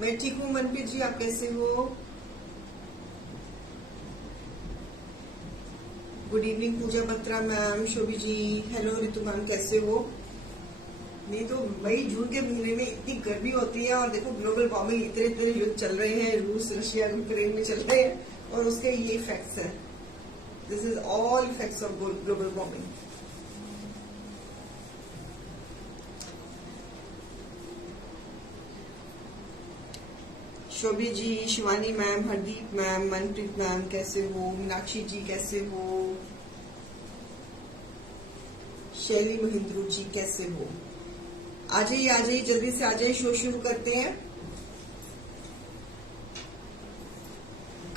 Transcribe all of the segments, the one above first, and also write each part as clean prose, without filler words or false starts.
मैं ठीक हूँ मनप्रीत जी, आप कैसे हो? गुड इवनिंग पूजा बत्रा मैम, शोभी जी, हेलो रितु मैम, कैसे हो? नहीं तो मई जून के महीने में इतनी गर्मी होती है और देखो ग्लोबल वार्मिंग, इतने इतने युद्ध चल रहे हैं, रूस रशिया यूक्रेन में चल रहे हैं और उसके ये इफेक्ट्स हैं। This is all effects of global warming. Shobhi ji, Shivani ma'am, Hardeep ma'am, Manpreet ma'am, कैसे हो? मीनाक्षी जी कैसे हो? शैली महिंद्रू जी कैसे हो? आ जाइए जल्दी से आ जाइए, शो शुरू करते हैं।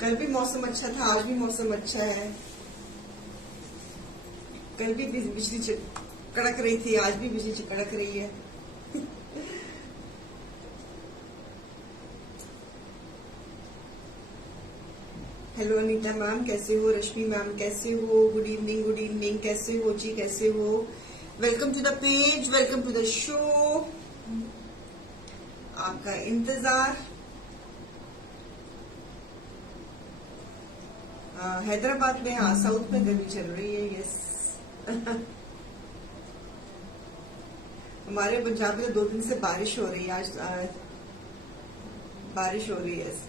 कल भी मौसम अच्छा था, आज भी मौसम अच्छा है। कल भी बिजली कड़क रही थी, आज भी बिजली कड़क रही है। हेलो अनीता मैम, कैसे हो? रश्मि मैम कैसे हो? गुड इवनिंग, कैसे हो जी, कैसे हो? Welcome to the page, welcome to the show. आपका इंतजार। हैदराबाद में, हाँ, साउथ में गर्मी चल रही है, यस। हमारे पंजाब में 2 दिन से बारिश हो रही है, आज बारिश हो रही है।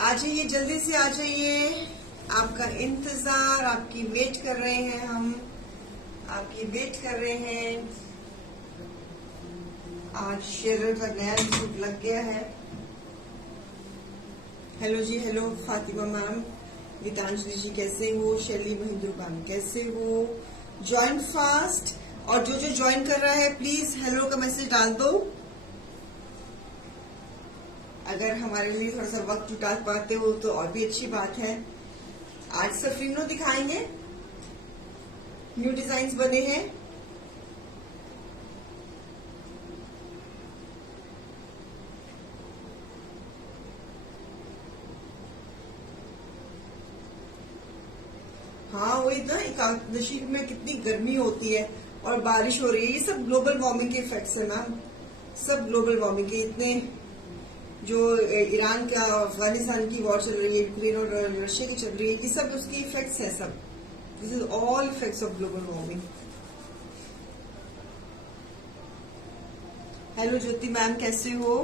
आ जाइए, जल्दी से आ जाइए, आपका इंतजार, आपकी वेट कर रहे हैं हम, आपकी वेट कर रहे हैं। आज शेरर का नया सूट लग गया है। हेलो जी, हेलो फातिमा मैम, गीतांजलि जी कैसे हो? शैली महिंद्रू मैम कैसे हो? ज्वाइन फास्ट, और जो ज्वाइन कर रहा है प्लीज हेलो का मैसेज डाल दो। अगर हमारे लिए थोड़ा सा वक्त जुटा पाते हो तो और भी अच्छी बात है। आज सफरीनो दिखाएंगे, न्यू डिजाइन्स बने हैं। हाँ, वही ना, एकादशी में कितनी गर्मी होती है और बारिश हो रही है, ये सब ग्लोबल वार्मिंग के इफेक्ट्स है मैम, सब ग्लोबल वार्मिंग के। इतने जो ईरान का अफगानिस्तान की वॉर चल रही है, यूक्रेन और रशिया की चल रही है, ये सब उसकी इफेक्ट्स है सब। This is all effects of global warming. Hello Jyoti ma'am, कैसे हो?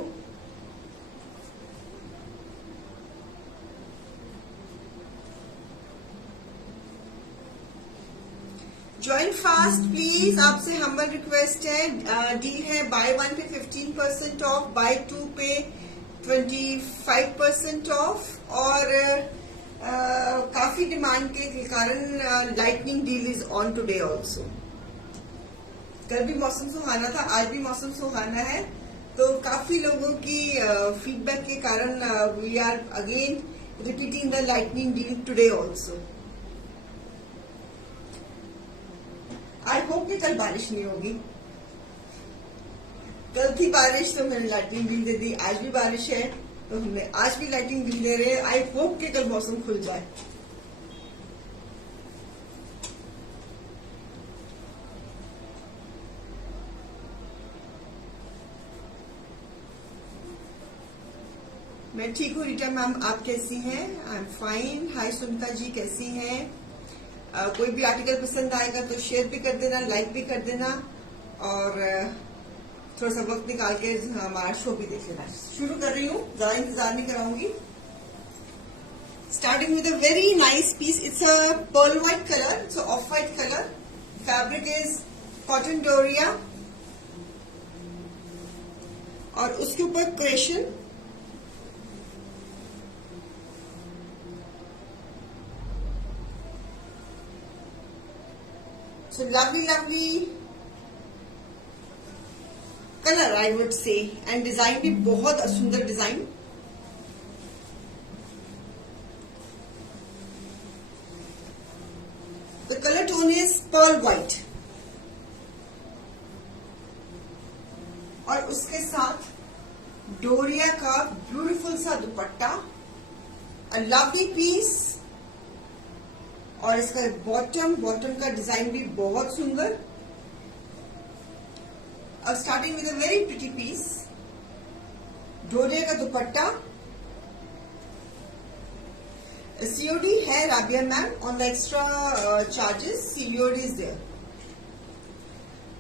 ज्वाइन फास्ट प्लीज, आपसे हम्बल रिक्वेस्ट है। डील है बाय 1 पे 15% ऑफ, बाय 2 पे 25% ऑफ, और काफी डिमांड के कारण lightning deal is on today also. कल भी मौसम सुहाना था, आज भी मौसम सुहाना है, तो काफी लोगों की फीडबैक के कारण we are again repeating the lightning deal today also. I hope कि कल बारिश नहीं होगी। कल थी बारिश तो मैंने लाइटिंग बिल दे दी, आज भी बारिश है तो हमने आज भी लाइटिंग बिल दे रहे हैं। आई होप कि कल मौसम खुल जाए। मैं ठीक हूँ रीटा मैम, आप कैसी हैं? I am fine. Hi Sunita ji, कैसी हैं? कोई भी आर्टिकल पसंद आएगा तो शेयर भी कर देना, लाइक भी कर देना, और थोड़ा सा वक्त निकाल के हमारा शो भी देख लेना। शुरू कर रही हूँ, ज्यादा इंतजार नहीं कराऊंगी। Starting with a very nice piece, it's a pearl white colour, it's off white colour, fabric is cotton डोरिया, और उसके ऊपर क्रेशन, so lovely colour I would say, and design भी बहुत सुंदर design. The colour tone is pearl white, और उसके साथ डोरिया का ब्यूटीफुल सा दुपट्टा, अ लवली पीस। और इसका बॉटम का डिजाइन भी बहुत सुंदर। Starting with a very pretty piece, doria का दुपट्टा। सीओडी है Rabia ma'am, on the extra charges COD is there.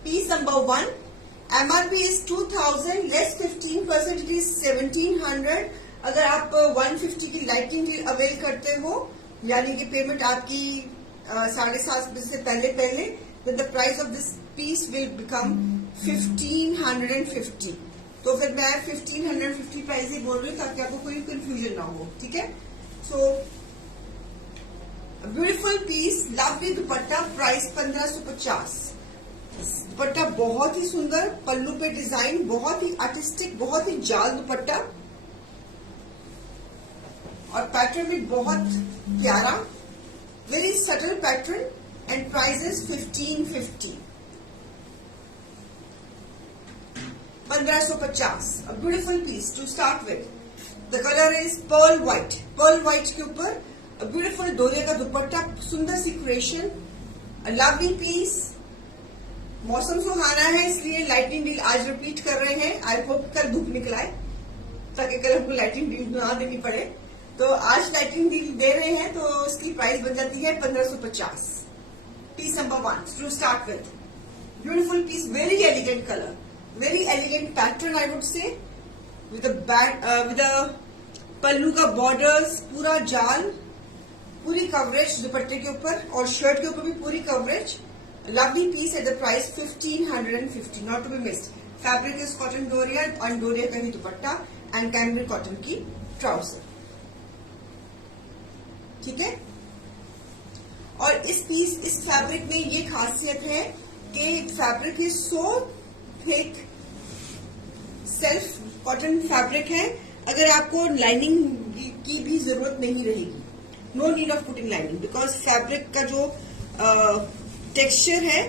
Piece number 1, MRP is 2000, less 15%, it is 1700। अगर आप 150 की लाइटिंग डील अवेल करते हो, यानी कि पेमेंट आपकी 7:30 बजे से पहले, then the price of this piece will become 1550। तो फिर मैं 1550 प्राइस ही बोल रही हूँ ताकि आपको कोई कंफ्यूजन ना हो, ठीक है। So beautiful piece, lovely dupatta, price 1550। Dupatta बहुत ही सुंदर, पल्लू पे डिजाइन बहुत ही आर्टिस्टिक, बहुत ही जाल दुपट्टा, और पैटर्न भी बहुत प्यारा, very subtle pattern, and price is 1550। 1550। A beautiful piece to start with. The colour is pearl white. Pearl white के ऊपर ब्यूटीफुल डोरिया का दुपट्टा, सुंदर सी क्रिएशन, लवली पीस। मौसम सुहाना है इसलिए लाइटिंग डील आज रिपीट कर रहे हैं। आई होप कल धूप निकलाए ताकि कल हमको लाइटिंग डील ना देनी पड़े। तो आज लाइटिंग डील दे रहे हैं तो इसकी प्राइस बन जाती है 1550। Piece number 1 to start with. Beautiful piece, very elegant colour, very elegant pattern I would say, with a pallu का बॉर्डर्स, पूरा जाल, पूरी कवरेज दुपट्टे के ऊपर, और शर्ट के ऊपर भी पूरी coverage. Lovely piece at the price 1550, not to be missed. Fabric is cotton डोरिया, और डोरिया का ही दुपट्टा, एंड कैमरिक कॉटन की ट्राउजर, ठीक है। और इस फैब्रिक में ये खासियत है कि fabric is so thick, self cotton fabric है। अगर आपको लाइनिंग की भी जरूरत नहीं रहेगी, no need of putting lining, because fabric का जो टेक्सचर है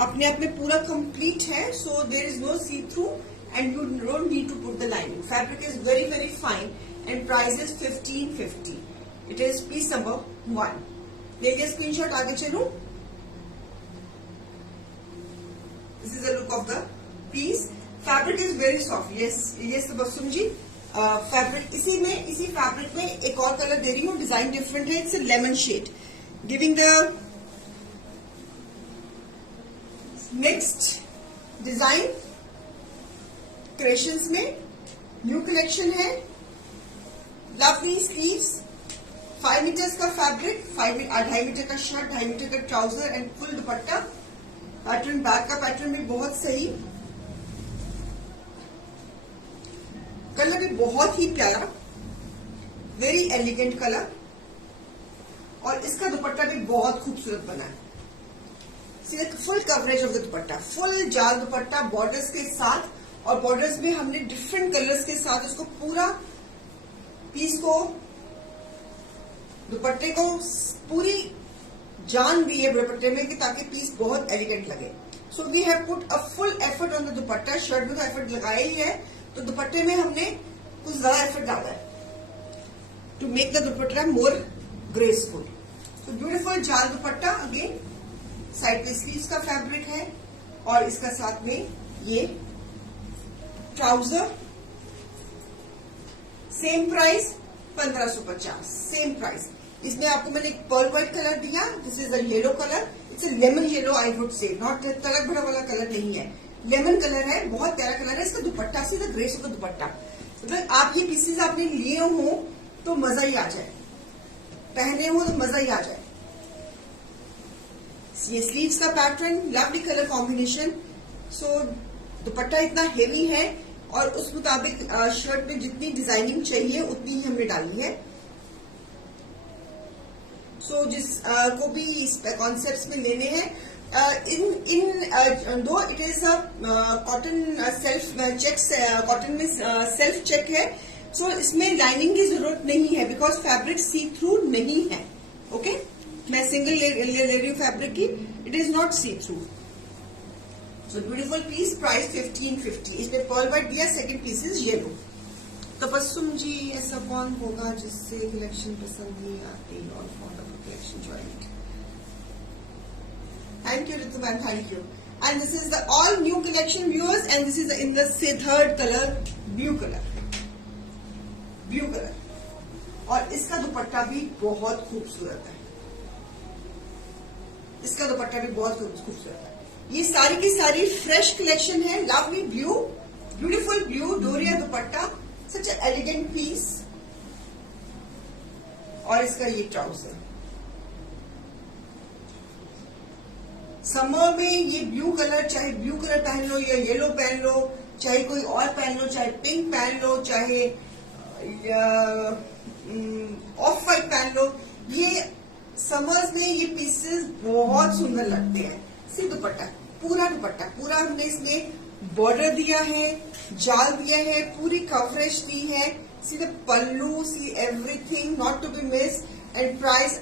अपने आप में पूरा कंप्लीट है। So there is no see through and you don't need to put the lining. Fabric is very very fine and price is 1550। It is piece number 1। ले लिया स्क्रीनशॉट, आगे चलूं। This is the look of the piece. Fabric is very soft. Yes Tabassum ji, fabric इसी fabric में एक और colour दे रही हूँ, डिजाइन डिफरेंट है। It's lemon shade, giving the next design creations में न्यू कलेक्शन है। लवली स्लीव्स, 5 मीटर्स का फैब्रिक, 2.5 मीटर का शर्ट, 2.5 मीटर का trouser, and full dupatta. Pattern, back का पैटर्न भी बहुत सही, कलर भी बहुत ही प्यारा, वेरी एलिगेंट कलर, और इसका दुपट्टा भी बहुत खूबसूरत बना है। Full coverage of the dupatta, full जाल दुपट्टा बॉर्डर्स के साथ, और बॉर्डर्स में हमने डिफरेंट कलर्स के साथ उसको पूरा पीस को, दुपट्टे को पूरी जान दी है दुपट्टे में कि ताकि पीस बहुत एलिगेंट लगे। So we have put a full effort on the dupatta. Shirt में तो एफर्ट लगाया ही है, तो दुपट्टे में हमने कुछ ज्यादा एफर्ट डाला है to make the dupatta more graceful. तो ब्यूटीफुल जाल दुपट्टा, अगेन साइड पे स्लीव्स का फैब्रिक है, और इसका साथ में ये trouser. Same price 1550, same price. इसमें आपको मैंने एक पर्ल व्हाइट कलर दिया, this is a yellow colour, it's a lemon yellow I would say, not तड़क भरा वाला कलर नहीं है, लेमन कलर है, बहुत प्यारा कलर है। इसका दुपट्टा see the grace of the दुपट्टा, मतलब आप ये पीसेज आपने लिए हो तो मजा ही आ जाए, पहने हो तो मजा ही आ जाए। ये स्लीव्स का पैटर्न, लवली कलर कॉम्बिनेशन। सो दुपट्टा इतना हेवी है, और उस मुताबिक शर्ट में जितनी डिजाइनिंग चाहिए उतनी ही हमने डाली है। सो जिस को भी इस कॉन्सेप्ट में लेने हैं, दो it is a cotton self checks, cotton में सेल्फ चेक है, सो इसमें लाइनिंग की जरूरत नहीं है बिकॉज फैब्रिक सी थ्रू नहीं है। ओके, मैं सिंगल ले रही हूँ फैब्रिक की, it is not see through. So beautiful piece, price 1550। इसमें पर्ल व्हाइट दिया, second piece is yellow. Tabassum ji, ऐसा कौन होगा जिससे कलेक्शन पसंद नहीं आती और for the collection joint? Thank you Ritu ma'am, thank you. And this is the all new collection viewers, and this is in the third colour, blue colour. Blue colour, और इसका दुपट्टा भी बहुत खूबसूरत है. इसका दुपट्टा भी बहुत खूबसूरत है. ये सारी की सारी फ्रेश कलेक्शन है. लवली ब्लू, ब्यूटीफुल ब्लू डोरिया दुपट्टा, सच ए एलिगेंट पीस. और इसका ये ट्राउजर. समर में ये ब्लू कलर, चाहे ब्लू कलर पहन लो या येलो पहन लो, चाहे कोई और पहन लो, चाहे पिंक पहन लो, चाहे ऑफ वाइट पहन लो, ये समर्स में ये पीसेस बहुत सुंदर लगते हैं. सी दुपट्टा, पूरा दुपट्टा, पूरा हमने इसमें बॉर्डर दिया है, जाल दिया है, पूरी कवरेज दी है. See the pallu, see everything not to be miss. And price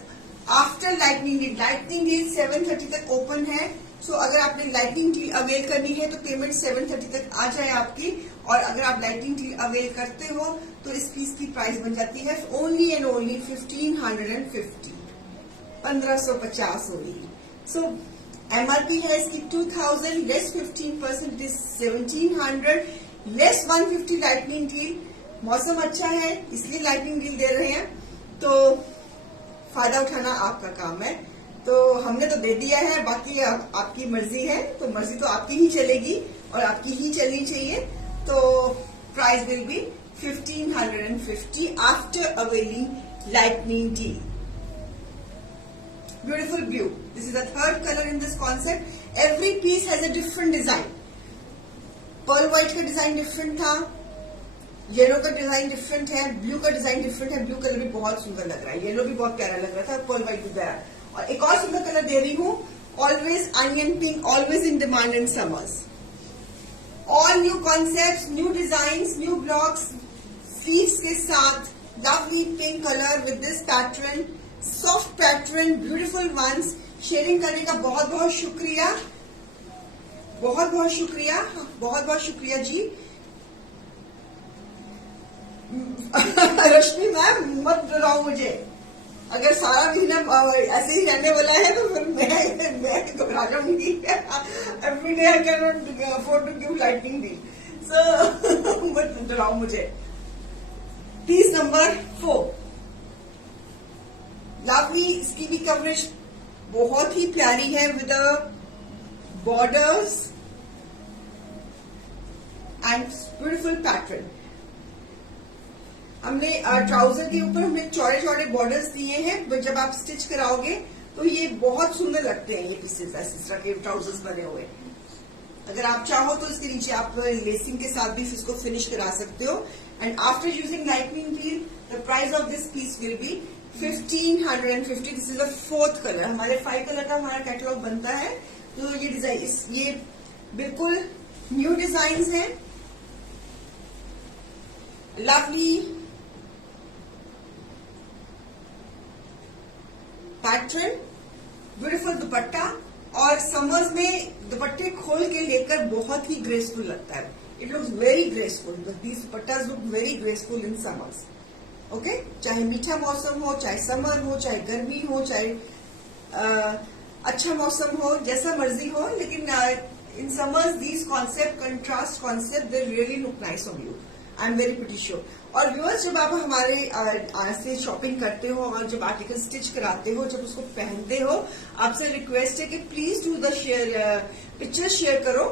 after lightning deal. Lightning deal 7:30 तक ओपन है. सो अगर आपने लाइटनिंग डील अवेल करनी है तो पेमेंट 7:30 तक आ जाए आपकी. और अगर आप लाइटनिंग डील अवेल करते हो तो इस पीस की प्राइस बन जाती है only and only 1550, 1550 only. So MRP है इसकी 2000, less 15% is 1700, less 150 lightning deal. मौसम अच्छा है इसलिए लाइटनिंग डील दे रहे हैं, तो फायदा उठाना आपका काम है. तो हमने तो दे दिया है, बाकी आपकी मर्जी है. तो मर्जी तो आपकी ही चलेगी और आपकी ही चलनी चाहिए. तो price will be 1550 after availing lightning deal. Beautiful blue. This is the third color in this concept. Every piece has a different design. Pearl white का डिजाइन डिफरेंट था, येलो का डिजाइन डिफरेंट है, ब्लू का design different है. Blue colour भी बहुत सुंदर लग रहा है, येलो भी बहुत प्यारा लग रहा था, पर्ल व्हाइट भी प्यारा. और एक और सुंदर कलर दे रही हूँ, always onion pink, always in demand in summers. All new concept, new design, new blocks, sleeves के साथ. Lovely pink colour with this pattern, soft pattern, beautiful ones. Sharing करने का बहुत बहुत शुक्रिया, बहुत बहुत शुक्रिया, बहुत बहुत शुक्रिया जी. रश्मि मैम मत डराओ मुझे, अगर सारा महीना ऐसे ही रहने वाला है तो फिर मैं घबरा जाऊंगी. Every day I can not afford to give lightning deal. So मत डराओ मुझे. Piece number 4, lovely. इसकी भी कवरेज बहुत ही प्यारी है with borders and beautiful pattern. हमने ट्राउजर के ऊपर हमने चौड़े चौड़े बॉर्डर्स दिए हैं. जब आप स्टिच कराओगे तो ये बहुत सुंदर लगते हैं ये पीसेस, इस तरह के ट्राउजर्स बने हुए. अगर आप चाहो तो इसके नीचे आप लेसिंग के साथ भी इसको फिनिश करा सकते हो. And after using lightning deal the price of this piece will be 1550. This is the 4th colour. हमारे 5 कलर का हमारा कैटलॉग बनता है. तो ये डिजाइन, ये बिल्कुल न्यू डिजाइन है. लवली पैटर्न, ब्यूटीफुल दुपट्टा. और समर्स में दुपट्टे खोल के लेकर बहुत ही ग्रेसफुल लगता है. It looks very graceful. These दुपट्टास look very graceful in summers. Okay, चाहे मीठा मौसम हो, चाहे समर हो, चाहे गर्मी हो, चाहे अच्छा मौसम हो, जैसा मर्जी हो, लेकिन in summers these concept, contrast concept, they really look nice on you. I am very pretty sure. और व्यूअर्स, जब आप हमारे से शॉपिंग करते हो और जब आर्टिकल स्टिच कराते हो, जब उसको पहनते हो, आपसे रिक्वेस्ट है कि please do the share, picture share करो,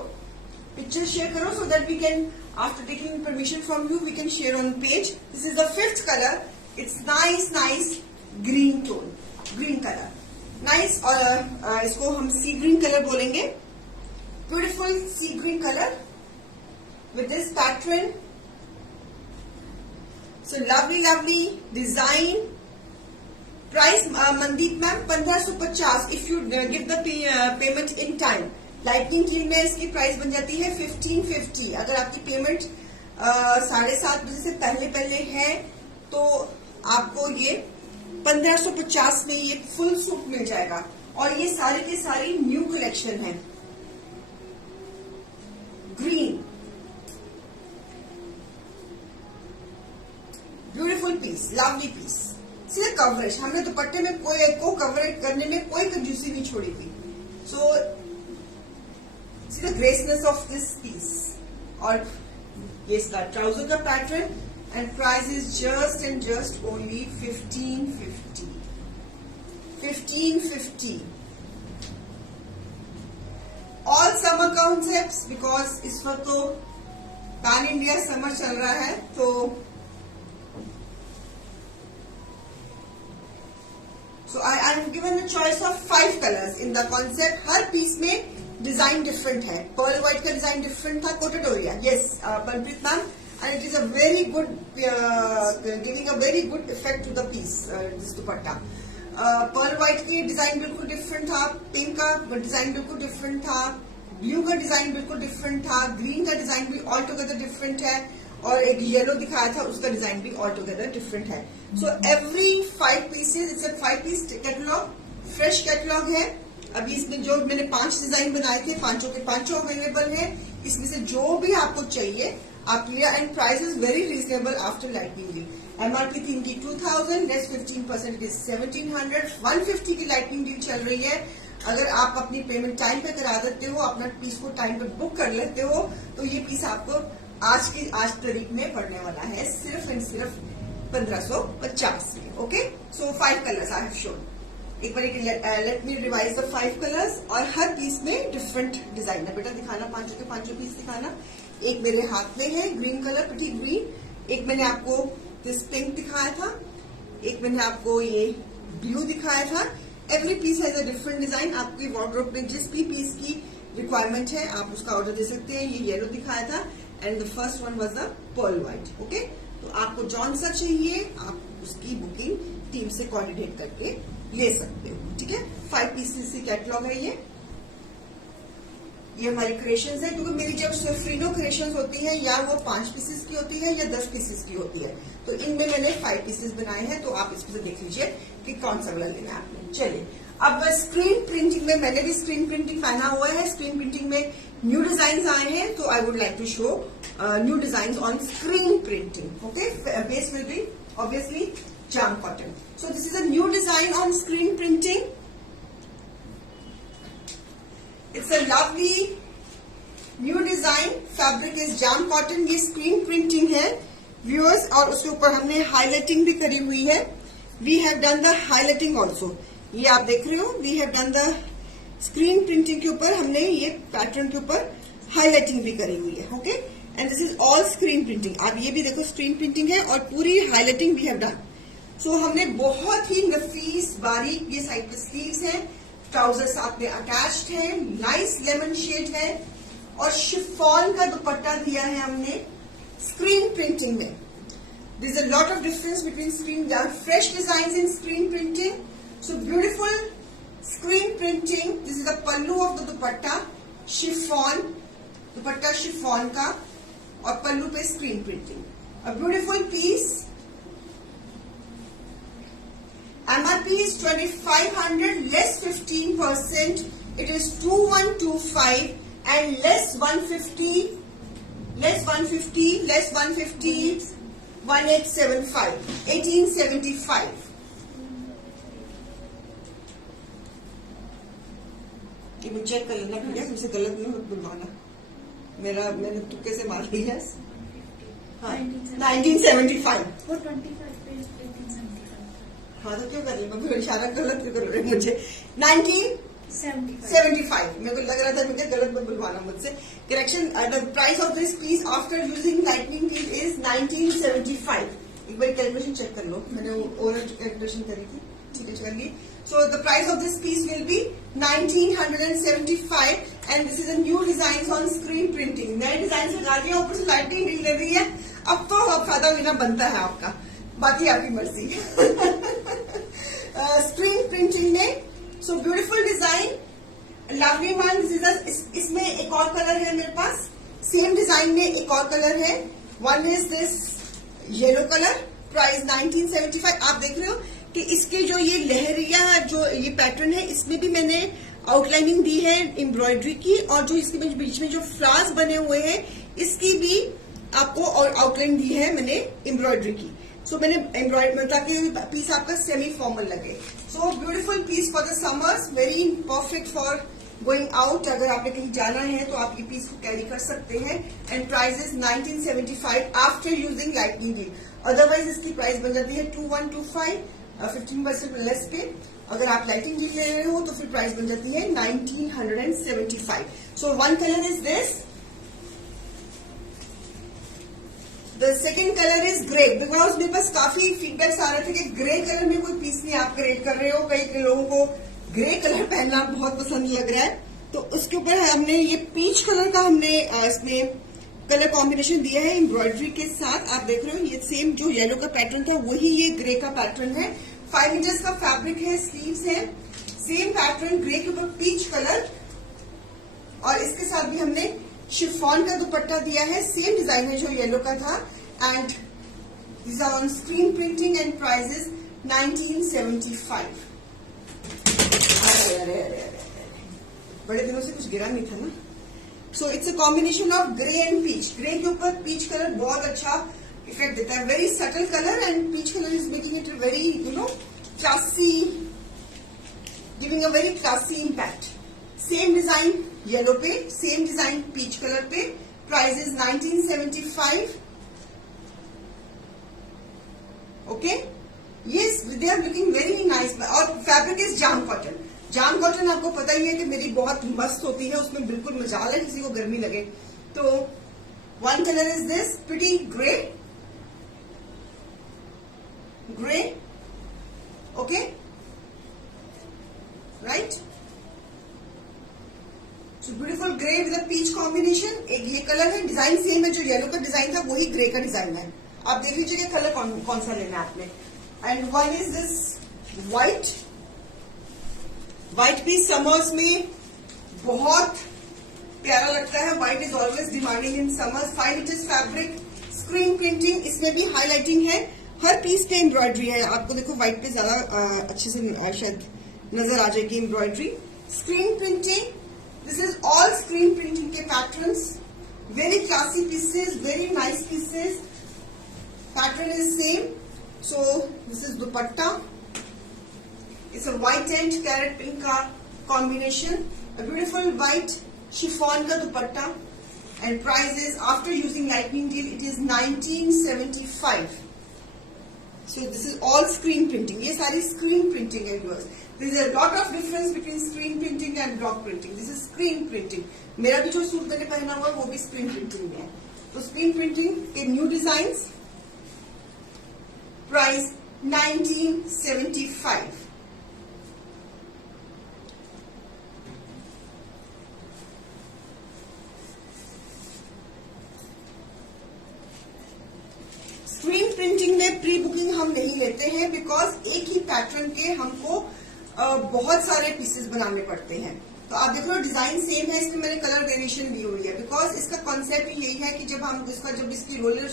पिक्चर शेयर करो, so that we can, after taking permission from you, we can share on page. This is the 5th color. It's nice green tone, green color, nice. और इसको हम sea green color बोलेंगे. Beautiful sea green color with this pattern. So lovely design. Price Mandeep ma'am 1550 if you give the payment in time. Lightning deal में इसकी price बन जाती है 1550. अगर आपकी पेमेंट 7:30 बजे से पहले है तो आपको ये 1550 में ये फुल सूट मिल जाएगा. और ये सारी की सारी न्यू कलेक्शन है. Green, beautiful piece, lovely piece. See the coverage, हमने दुपट्टे में को कवर करने में कोई कंजूसी नहीं छोड़ी थी। So see the graceness of this piece. और ये इसका ट्राउजर का pattern and price is just and just only 1550। 1550। All summer concepts, because इस वक्त तो पैन इंडिया समर चल रहा है, तो I am given a choice of 5 colors in the concept। हर पीस में डिजाइन डिफरेंट है। पर्ल व्हाइट का डिजाइन डिफरेंट था, कोटेड ओरिया, yes Manpreet ma'am, and it is a very good, giving a very good effect to the piece, this dupatta. Pearl white की design बिल्कुल different था, pink का डिजाइन बिल्कुल डिफरेंट था, ब्लू का डिजाइन बिल्कुल डिफरेंट था, ग्रीन का डिजाइन भी ऑल टुगेदर डिफरेंट है, और एक येलो दिखाया था उसका डिजाइन भी ऑल टुगेदर डिफरेंट है। So every 5 pieces, it's a 5 piece catalogue, fresh catalogue है। अभी इसमें जो मैंने 5 डिजाइन बनाए थे, पांचों के पांचों अवेलेबल है। इसमें से जो भी आपको चाहिए आप लिया, and price is very reasonable after lightning deal. MRP थी इनकी 2000, लेस 15% इज 1700। 150 की लाइटनिंग डील चल रही है। अगर आप अपनी पेमेंट टाइम पे करा देते हो, अपना पीस को टाइम पे बुक कर लेते हो, तो ये पीस आपको आज तारीख में पड़ने वाला है सिर्फ एंड सिर्फ 1550 में। Okay, so 5 colours I have shown. एक बार let me revise the 5 colours. और हर पीस में डिफरेंट डिजाइन है। बेटा दिखाना, पांचों के पांचों पीस दिखाना। एक मेरे हाथ में है ग्रीन कलर, प्रिटी ग्रीन। एक मैंने आपको दिस पिंक दिखाया था, एक मैंने आपको ये ब्लू दिखाया था। Every piece has a different design. आपकी वार्डरोब में जिस भी पीस की रिक्वायरमेंट है आप उसका ऑर्डर दे सकते हैं। ये येलो दिखाया था, and the first one was the pearl white. Okay, तो आपको जौन सा चाहिए आप उसकी बुकिंग टीम से कोऑर्डिनेट करके ले सकते हो। ठीक है, 5 पीसेस की कैटलॉग है ये हमारी क्रिएशंस है, क्योंकि मेरी जब स्विफ्रिनो क्रिएशंस होती है या वो 5 पीसेस की होती है या 10 पीसेस की होती है, तो इनमें मैंने 5 पीसेस बनाए हैं। तो आप इसमें से देख लीजिए कि कौन सा वाला लेना है आपने। चलिए, अब स्क्रीन प्रिंटिंग में मैंने भी स्क्रीन प्रिंटिंग पहना हुआ है। स्क्रीन प्रिंटिंग में न्यू डिजाइन आए हैं, तो I would like to show new design on screen printing. Okay, base will be obviously jam cotton. So this is a new design on screen printing. It's a lovely new design, fabric is jam cotton. ये screen printing है viewers, और उसके ऊपर हमने highlighting भी करी हुई है। We have done the highlighting also. ये आप देख रहे हो, we have done the screen printing के ऊपर हमने ये पैटर्न के ऊपर हाईलाइटिंग भी करी हुई है। Okay, and this is all screen printing. आप ये भी देखो स्क्रीन प्रिंटिंग है और पूरी हाईलाइटिंग वी हैव डन। सो हमने बहुत ही नफीस बारीक, ये साइड पे स्लीव्स है, ट्राउजर साथ में अटैच्ड है, नाइस लेमन शेड है, और शिफॉन का दुपट्टा दिया है हमने स्क्रीन प्रिंटिंग में। There is a lot of difference between screen, fresh design in screen printing. So beautiful screen printing. This is the pallu of the dupatta, chiffon, dupatta chiffon का, और पल्लू पे screen printing. A beautiful piece. MRP is 2500, less 15%. It is 2125 and less 150, less 1875, 1875. ये मुझे check कर लेना भैया, मुझसे गलत नहीं मत बुलवाना। मैंने तुक्के से मार लिया। हाँ, 1975। हाँ तो क्यों कर रही मैं इशारा गलत कर रही मुझे। 1975 मेरे को लग रहा था मुझे गलत मत बुलवाना मुझसे। Correction, the price of this piece after using lightning deal is 1975। एक बार कैलकुलेशन चेक कर लो, मैंने ओरल कैलकुलेशन करी थी। ठीक है, चलिए। So the price of this piece will be 1975 and this is a new designs on screen printing. नए design लगा दिया, ऊपर से लाइटिंग डील ले रही है। अब तो फायदा लेना बनता है आपका, बाकी आपकी मर्जी। स्क्रीन प्रिंटिंग में so beautiful design, lovely one. इसमें एक और कलर है मेरे पास, सेम डिजाइन में एक और कलर है। One is this yellow colour, price 1975। आप देख रहे हो कि इसके जो ये लहरिया जो ये पैटर्न है, इसमें भी मैंने आउटलाइनिंग दी है एम्ब्रॉयडरी की, और जो इसके बीच में जो फ्लावर्स बने हुए हैं इसकी भी आपको और आउटलाइन दी है मैंने एम्ब्रॉयडरी की। सो मैंने एम्ब्रॉयडरी ताकि पीस आपका सेमी फॉर्मल लगे. So beautiful piece for the summers, very perfect for going out. अगर आपने कहीं जाना है तो आप ये पीस को कैरी कर सकते हैं. And price is 1975 after using lightning deal. Otherwise इसकी प्राइस बन जाती है 2125, 15% लेस पे. अगर आप लाइटिंग डील ले रहे हो तो फिर प्राइस बन जाती है 1975. So one colour is this. The second colour is grey. Because मेरे पास काफी फीडबैक्स आ रहे थे कि ग्रे कलर में कोई पीस नहीं आप क्रिएट कर रहे हो. कई लोगों को ग्रे कलर पहनना बहुत पसंद लग रहा है, तो उसके ऊपर हमने ये पीच कलर का हमने इसमें कलर कॉम्बिनेशन दिया है एम्ब्रॉयडरी के साथ. आप देख रहे हो ये सेम जो येलो का पैटर्न था वही ये ग्रे का पैटर्न है. 5 मीटर्स का फैब्रिक है, स्लीव्स है, सेम पैटर्न ग्रे के ऊपर पीच कलर. और इसके साथ भी हमने शिफॉन का दुपट्टा दिया है, सेम डिजाइन है जो येलो का था. And these are on screen printing and prices 1975. बड़े दिनों से कुछ गिरा नहीं था ना. So it's a combination of grey and peach. Grey के ऊपर पीच कलर बहुत अच्छा इफेक्ट देता है. Very subtle colour and peach colour is making it very classy, giving a very classy impact. Same design yellow पे, same design peach colour पे. Price is 1975. Okay, yes they are looking very nice. और fabric is jam cotton. Jam cotton आपको पता ही है कि मेरी बहुत मस्त होती है, उसमें बिल्कुल मजाल है किसी को गर्मी लगे. तो one colour is this pretty grey. Grey, okay, right. So beautiful grey with a peach combination. एक ये कलर है, डिजाइन सेम है, जो येलो का डिजाइन था वही ग्रे का डिजाइन है. आप देख लीजिए कलर कौन सा लेना है आपने. And one is this white. White piece summers में बहुत प्यारा लगता है. White is always demanding in summers. 5 metres fabric, screen printing, इसमें भी हाईलाइटिंग है. हर पीस पे एम्ब्रॉयडरी है. आपको देखो व्हाइट पे ज्यादा अच्छे से शायद नजर आ जाएगी embroidery. Screen printing, this is all screen printing के patterns. Very classy pieces, very nice pieces. Pattern is same. So this is dupatta. It's a white and carrot pink का combination. A beautiful white chiffon का दुपट्टा. And price is after using lightning deal it is 1975. So this is all screen printing. ये सारी screen printing है viewers. There is a lot of difference between screen printing and block printing. This is screen printing. मेरा भी जो suit मैंने पहना हुआ है वो भी screen printing में है. तो screen printing के new designs. Price 1975. Screen printing में प्री बुकिंग हम नहीं लेते हैं बिकॉज एक ही पैटर्न के हमको बहुत सारे पीसेस बनाने पड़ते हैं. तो आप देख लो डिजाइन सेम है, इसमें मैंने कलर वेरिएशन दी हुई है बिकॉज इसका कॉन्सेप्ट ही यही है कि जब इसकी रोलर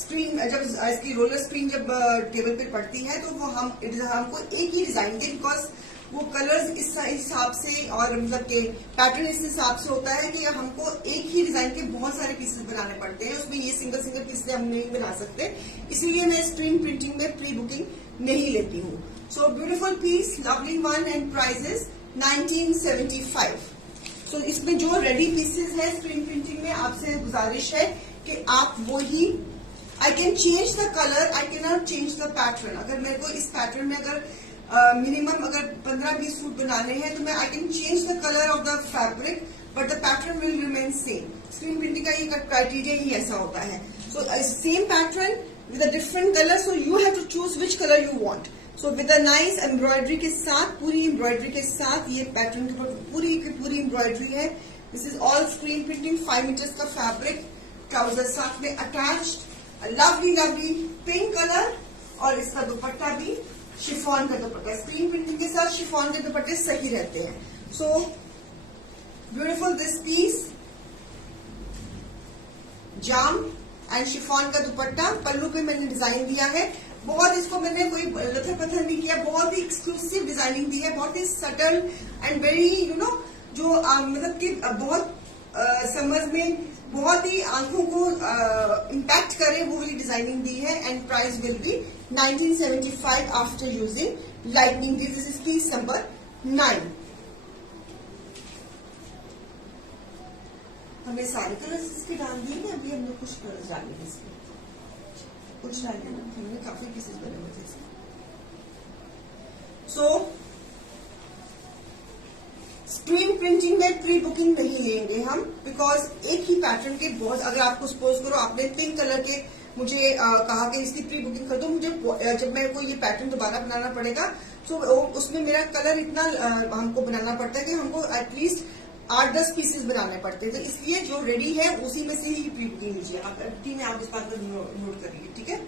स्क्रीन जब इसकी रोलर स्क्रीन जब टेबल पे पड़ती है तो वो हमको एक ही डिजाइन दे. बिकॉज वो कलर्स इस हिसाब से और मतलब के पैटर्न इस हिसाब से होता है कि हमको एक ही डिजाइन के बहुत सारे पीसेस बनाने पड़ते हैं. उसमें ये सिंगल पीसेस हम नहीं बना सकते, इसीलिए मैं स्क्रीन प्रिंटिंग में प्री बुकिंग नहीं लेती हूँ. So beautiful piece, lovely one and prices 1975. So इसमें जो रेडी पीसेस है स्क्रीन प्रिंटिंग में आपसे गुजारिश है कि आप वो ही I can change the colour, I can not change the pattern. अगर मेरे को इस पैटर्न में अगर मिनिमम अगर 15-20 सूट बनाने हैं तो मैं I can change the colour of the fabric but the pattern will remain same. Screen printing का ये क्राइटेरिया ही ऐसा होता है. So same pattern with a different colour, so you have to choose which colour you want. So with a nice embroidery के साथ, पूरी embroidery के साथ, ये पैटर्न के ऊपर पूरी की पूरी एम्ब्रॉयडरी है. This is all screen printing. 5 metres का फैब्रिक, ट्राउजर साथ में attached, lovely lovely pink colour और इसका दुपट्टा भी शिफॉन का दुपट्टा. स्क्रीन प्रिंटिंग के साथ शिफॉन के दुपट्टे सही रहते हैं. सो ब्यूटीफुल दिस पीस, जाम एंड शिफॉन का दुपट्टा. पल्लू पे मैंने डिजाइन दिया है. बहुत इसको मैंने कोई लथर पत्थर नहीं किया, बहुत ही एक्सक्लूसिव डिजाइनिंग दी है, बहुत ही सटल एंड वेरी जो मतलब कि बहुत समर्स में बहुत ही आंखों को इम्पैक्ट करे वो वाली डिजाइनिंग दी है and price will be 1975 after using lightning D. This is piece number 9. हमने सारे कलर्स इसके डाल दिए हैं. अभी हमने कुछ कलर्स डाले हैं इसमें, कुछ डाले ना, हमने काफी पीसेस बने हुए थे इसमें. सो स्क्रीन प्रिंटिंग में प्री बुकिंग नहीं लेंगे हम, बिकॉज एक ही पैटर्न के बहुत, अगर आपको सपोज करो आपने पिंक कलर के मुझे कहा कि इसकी प्री बुकिंग कर दो, मुझे जब मेरे को ये पैटर्न दोबारा बनाना पड़ेगा तो उसमें मेरा कलर इतना हमको बनाना पड़ता है कि हमको एटलीस्ट 8-10 पीसेस बनाने पड़ते हैं. तो इसलिए जो रेडी है उसी में से ही प्री बुकिंग लीजिए. आप टी में आप इस बात को नोट करिए, ठीक है.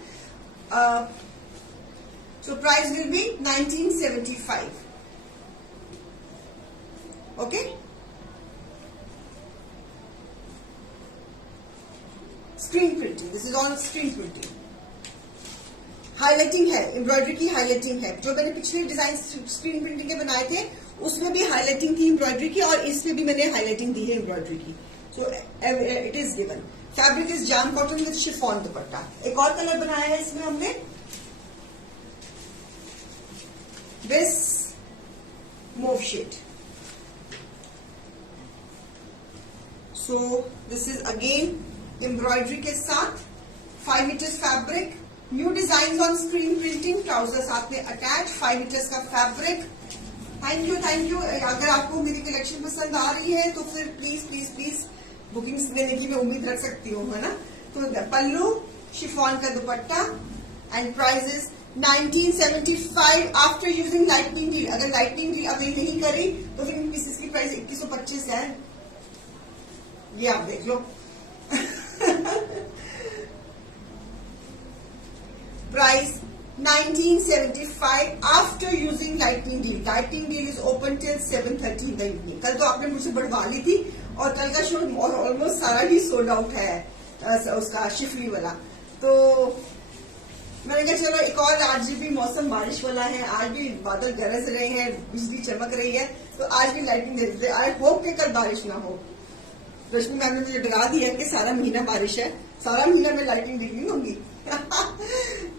So price will be 1975. Okay. Screen printing, this is on screen printing. Highlighting है, एम्ब्रॉयडरी की हाईलाइटिंग है. जो मैंने पिछले डिजाइन स्क्रीन प्रिंटिंग के बनाए थे उसमें भी हाईलाइटिंग थी एम्ब्रॉयडरी की, और इसमें भी मैंने हाईलाइटिंग दी है एम्ब्रॉयडरी की. So it is given. Fabric is jam cotton with chiffon dupatta. एक और कलर बनाया है इसमें हमने, this mauve shade. So this is again embroidery के साथ 5 metres fabric. New design on screen printing. Trouser साथ में अटैच. 5 मीटर्स का fabric. Thank you, thank you. अगर आपको मेरी कलेक्शन पसंद आ रही है तो फिर प्लीज प्लीज प्लीज बुकिंग्स लेने की मैं उम्मीद रख सकती हूँ, है ना. तो पल्लू, शिफॉन का दुपट्टा and price is 1975 after using lightning deal. अगर लाइटनिंग डील अवेल नहीं करी तो फिर इन पीसेस की प्राइस 2125 है. ये आप देख लो. Price 1975 after using lightning deal. Lightning deal is open till 7:30 in the evening. कल तो आपने मुझसे बढ़वा ली थी और कल का शो ऑलमोस्ट सारा ही सोल्ड आउट है उसका शिफली वाला. तो मैंने कहा चलो एक और, आज भी मौसम बारिश वाला है, आज भी बादल गरज रहे हैं, बिजली चमक रही है, तो आज भी लाइटिंग दे देते. आई होप कि कल बारिश ना हो. रश्मि मैम ने मुझे डरा दिया कि सारा महीना बारिश है, सारा महीना में लाइटिंग देखनी होगी.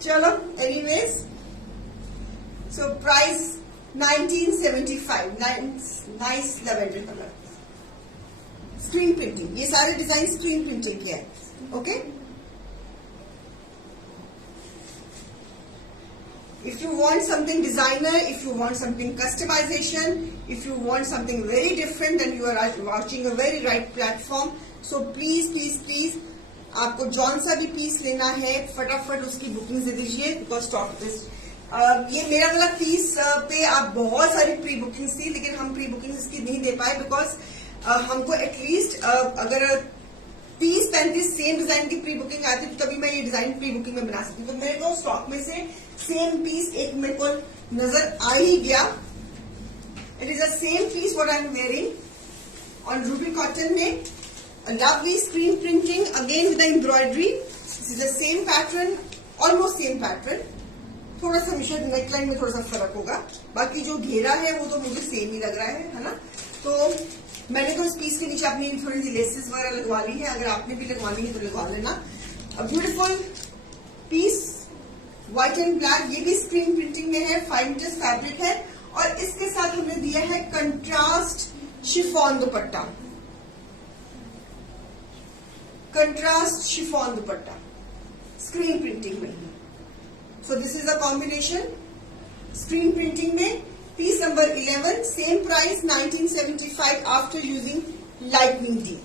चलो anyways, so price 1975. Nice lavender colour. Screen printing, ये सारे डिजाइन स्क्रीन प्रिंटिंग के हैं. Okay. If you want something designer, if you want something customization, if you want something very different, then you are watching a very right platform. So please, please, please, आपको जौन सा भी piece लेना है फटाफट उसकी बुकिंग दे दीजिए, because stock this. ये मेरा वाला पीस पे आप बहुत सारी प्री बुकिंग्स थी, लेकिन हम प्री बुकिंग इसकी नहीं दे पाए, बिकॉज हमको एटलीस्ट अगर 30-35 सेम डिजाइन की प्री बुकिंग आती तो तभी मैं ये डिजाइन प्री बुकिंग में बना सकती हूँ. तो मेरे को स्टॉक में से सेम पीस एक मेरे को नजर आ ही गया. It is a same piece what I am wearing on ruby cotton में. Lovely screen printing again with embroidery. This is the same pattern, almost same pattern. थोड़ा सा शायद नेकलाइन में थोड़ा सा फर्क होगा, बाकी जो घेरा है वो तो मुझे सेम ही लग रहा है ना. तो मैंने तो इस पीस के नीचे अपनी थोड़ी सी लेसेस वगैरह लगवा ली है. अगर आपने भी लगवानी है तो लगवा लेना. Beautiful piece, white and black. ये भी स्क्रीन प्रिंटिंग में है. 5 मीटर्स फैब्रिक है और इसके साथ हमने दिया है contrast chiffon dupatta. Contrast chiffon dupatta screen printing में. So this is a combination screen printing में. Piece number 11, same price 1975 after using lightning डी.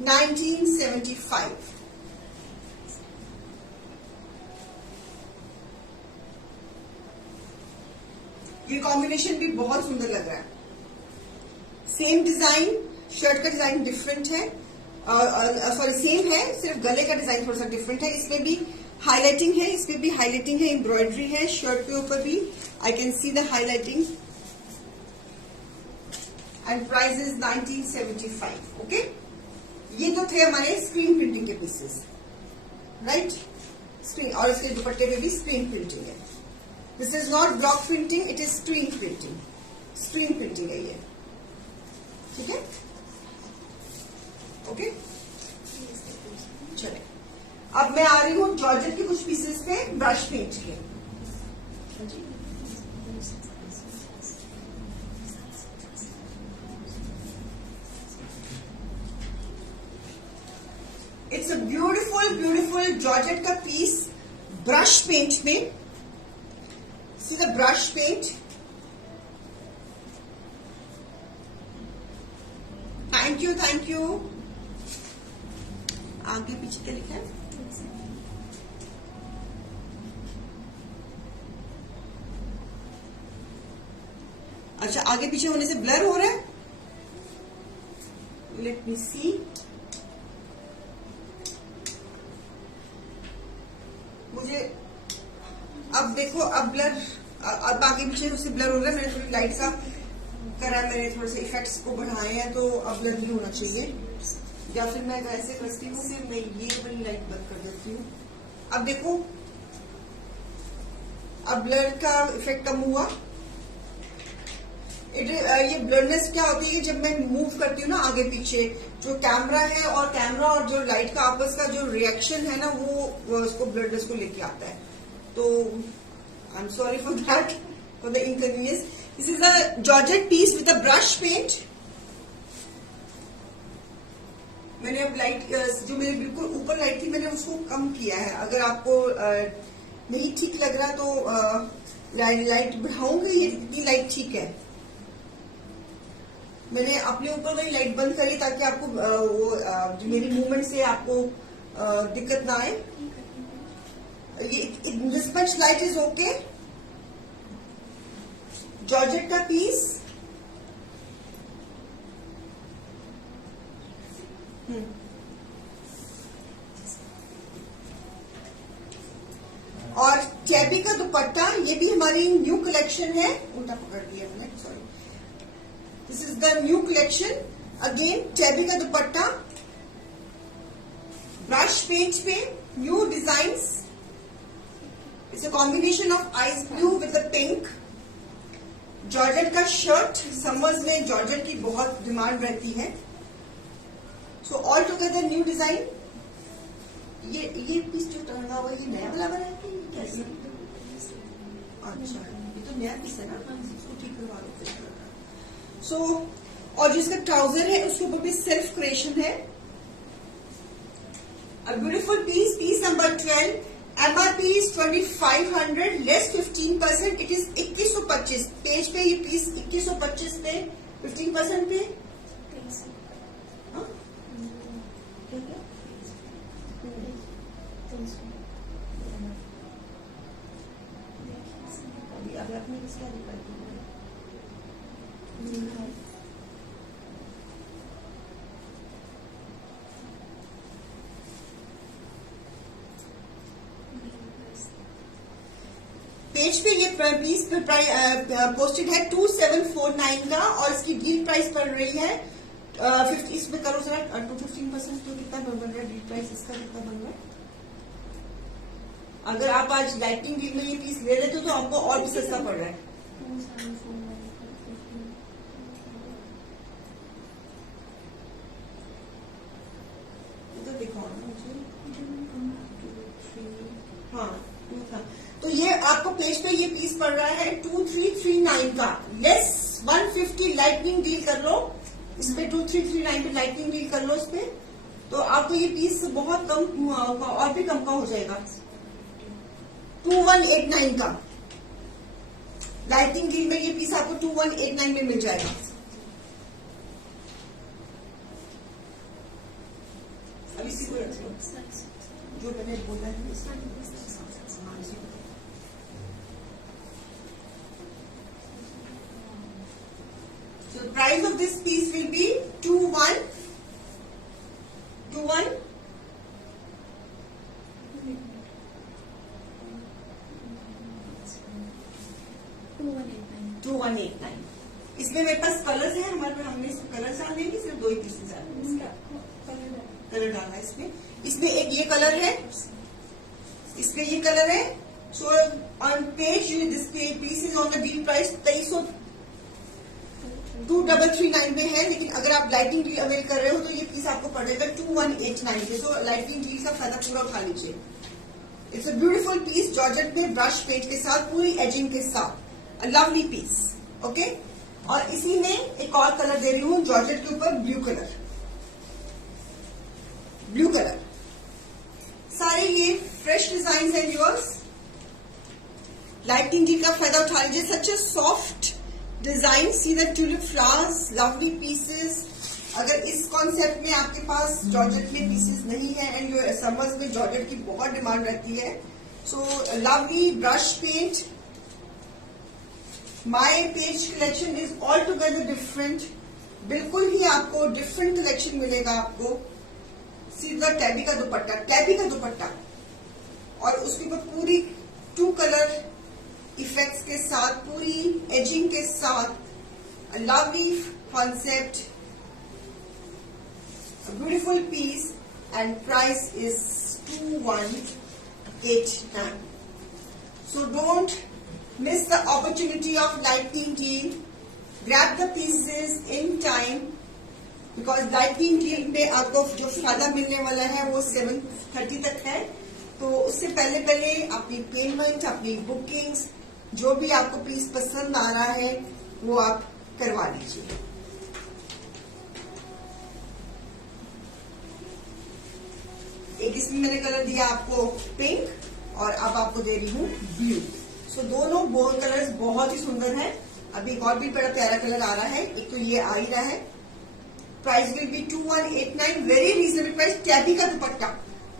$1975. ये कॉम्बिनेशन भी बहुत सुंदर लग रहा है. सेम डिजाइन, शर्ट का डिजाइन डिफरेंट है, सॉरी सेम है, सिर्फ गले का डिजाइन थोड़ा सा डिफरेंट है. इसमें भी हाईलाइटिंग है, इसमें भी हाईलाइटिंग है, एम्ब्रॉयडरी है. शर्ट के ऊपर भी I can see the highlighting. And price is 1975. Okay. ये तो थे हमारे स्क्रीन प्रिंटिंग के पीसेस, राइट. स्क्रीन, और इसके दुपट्टे पे भी स्क्रीन प्रिंटिंग है. This is not block printing, it is screen printing. Screen printing है ये, ठीक है। ओके, चले अब मैं आ रही हूँ जॉर्जेट के कुछ पीसेस पे ब्रश पेंट के। It's a beautiful beautiful georgette का पीस ब्रश पेंट में। See the brush paint. Thank you, thank you. आगे पीछे क्या लिखा है? अच्छा, आगे पीछे होने से ब्लर हो रहा है। लेट मी सी। मुझे अब देखो, अब ब्लर, अब आगे पीछे उससे ब्लर हो रहा है। मैंने थोड़ी लाइट सा करा, मैंने थोड़े से इफेक्ट्स को बढ़ाए हैं, तो अब ब्लर नहीं होना चाहिए। या फिर मैं वैसे करती हूँ कि मैं ये वाली लाइट बंद कर देती हूँ। अब देखो, अब ब्लर का इफेक्ट कम हुआ। ये ब्लरनेस क्या होती है, जब मैं मूव करती हूँ ना आगे पीछे, जो कैमरा है और कैमरा और जो लाइट का आपस का जो रिएक्शन है ना, वो उसको ब्लरनेस को लेके आता है। तो I am sorry for that, for the inconvenience. This is a georgette piece with a brush paint. मैंने अब लाइट, जो मेरे बिल्कुल ऊपर लाइट थी, मैंने उसको कम किया है। अगर आपको नहीं ठीक लग रहा तो लाइट बढ़ाऊंगी। ये इतनी लाइट ठीक है। मैंने अपने ऊपर वही लाइट बंद करी ताकि आपको जो मेरी मूवमेंट से आपको दिक्कत ना आए। ये this much light is okay. Georgette का पीस। और कैबी का दुपट्टा, ये भी हमारी न्यू कलेक्शन है। उल्टा पकड़ दिया मैंने, sorry. This is the new collection. Again tabby का दुपट्टा, ब्रश पेंट पे, new designs. It's a combination of ice blue with the pink. Georgette का शर्ट, समर्स में जॉर्जेट की बहुत डिमांड रहती है। So all together new design. ये piece जो टंगा हुआ, ये नया वाला बना है कि कैसे? अच्छा, ये तो नया पीस है ना, इसको ठीक करवा लो। सो और जो इसका ट्राउजर है उसके ऊपर भी सेल्फ क्रिएशन है। A beautiful piece, piece number 12। MRP is 2500, less 15%। It is 2125। Page पे ये पीस 2125 पे 15% पे। अभी आपने किसका दिखाई? पेज पे ये पीस पोस्टेड है 2749 का, और इसकी डील प्राइस पड़ रही है 50। इसमें करो जरा 15%, तो कितना बन रहा है डील प्राइस इसका, कितना बन रहा है? अगर आप आज लाइटिंग डील में ये पीस ले लेते हो तो आपको और भी सस्ता पड़ रहा है। हाँ, तो ये आपको पेज पे ये पीस पड़ रहा है 2339 का, लेस 150 लाइटनिंग डील कर लो इस पे। 2339 पे लाइटनिंग डील कर लो इस पे, तो आपको ये पीस बहुत कम और भी कम का हो जाएगा। 2189 का लाइटिंग डील में ये पीस आपको 2189 में मिल जाएगा। अब इसी को रख लो जो मैंने बोला है। So the price of this piece will be 21. इसमें मेरे पास कलर्स हैं, हमारे पास हमने इसमें कलर्स डालने हैं कि सिर्फ 2 ही पीसेस डालने हैं? कलर डालना है इसमें। इसमें एक ये कलर है, इसमें ये कलर है। So on page this piece is on the deal price 2339 में है, लेकिन अगर आप लाइटिंग डील अवेल कर रहे हो तो ये पीस आपको पड़ेगा 2189 पे। सो लाइटिंग डील का फायदा पूरा उठा लीजिए। It's a beautiful piece, georgette में ब्रश पेंट के साथ, पूरी एजिंग के साथ, लवली पीस। ओके, और इसी में एक और कलर दे रही हूं जॉर्जेट के ऊपर, ब्लू कलर। ब्लू कलर सारे ये फ्रेश डिजाइन है व्यूअर्स। लाइटिंग डील का फायदा उठा लीजिए। Such a soft design, see the tulip flowers, lovely pieces. अगर इस कॉन्सेप्ट में आपके पास जॉर्जेट में पीसेस नहीं है, एंड जो समर्स में जॉर्जेट की बहुत डिमांड रहती है, so lovely brush paint. My page collection is all together different, बिल्कुल ही आपको डिफरेंट कलेक्शन मिलेगा आपको। सीधा टैबी का दुपट्टा, टैबी का दुपट्टा, और उसके ऊपर पूरी 2 कलर इफेक्ट्स के साथ, पूरी एजिंग के साथ, lovely concept, beautiful piece, and price is 2189। So don't miss the opportunity of lightning deal. Grab the pieces in time, because lightning deal में आपको जो फायदा मिलने वाला है वो 7:30 तक है। तो उससे पहले पहले अपनी पेमेंट, अपनी बुकिंग्स, जो भी आपको पीस पसंद आ रहा है वो आप करवा लीजिए। एक इसमें मैंने कलर दिया आपको पिंक, और अब आपको दे रही हूँ ब्लू। सो दोनों बोल्ड कलर्स बहुत ही सुंदर हैं। अभी एक और भी बड़ा प्यारा कलर आ रहा है, एक तो ये आ ही रहा है। Price will be 2189, very reasonable price. Tabby का दुपट्टा,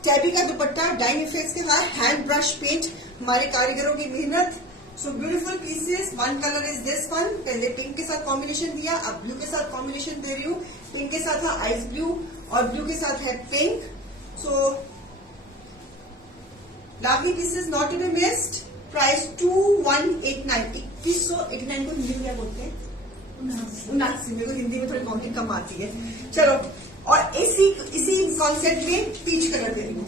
टैबी का दुपट्टा, डाइंग इफेक्ट्स के साथ, हैंड ब्रश पेंट, हमारे कारीगरों की मेहनत। So beautiful pieces. One colour is this one, पहले पिंक के साथ कॉम्बिनेशन दिया, अब ब्लू के साथ कॉम्बिनेशन दे रही हूँ। पिंक के साथ है आइस ब्लू, और ब्लू के साथ है pink. So lovely pieces, not to be missed. Price 2189, 2189 को हिंदी में क्या बोलते हैं? 79। मेरे को हिंदी में थोड़ी काउंटिंग कम आती है। चलो, और इसी कॉन्सेप्ट में पीच कलर दे रही हूँ,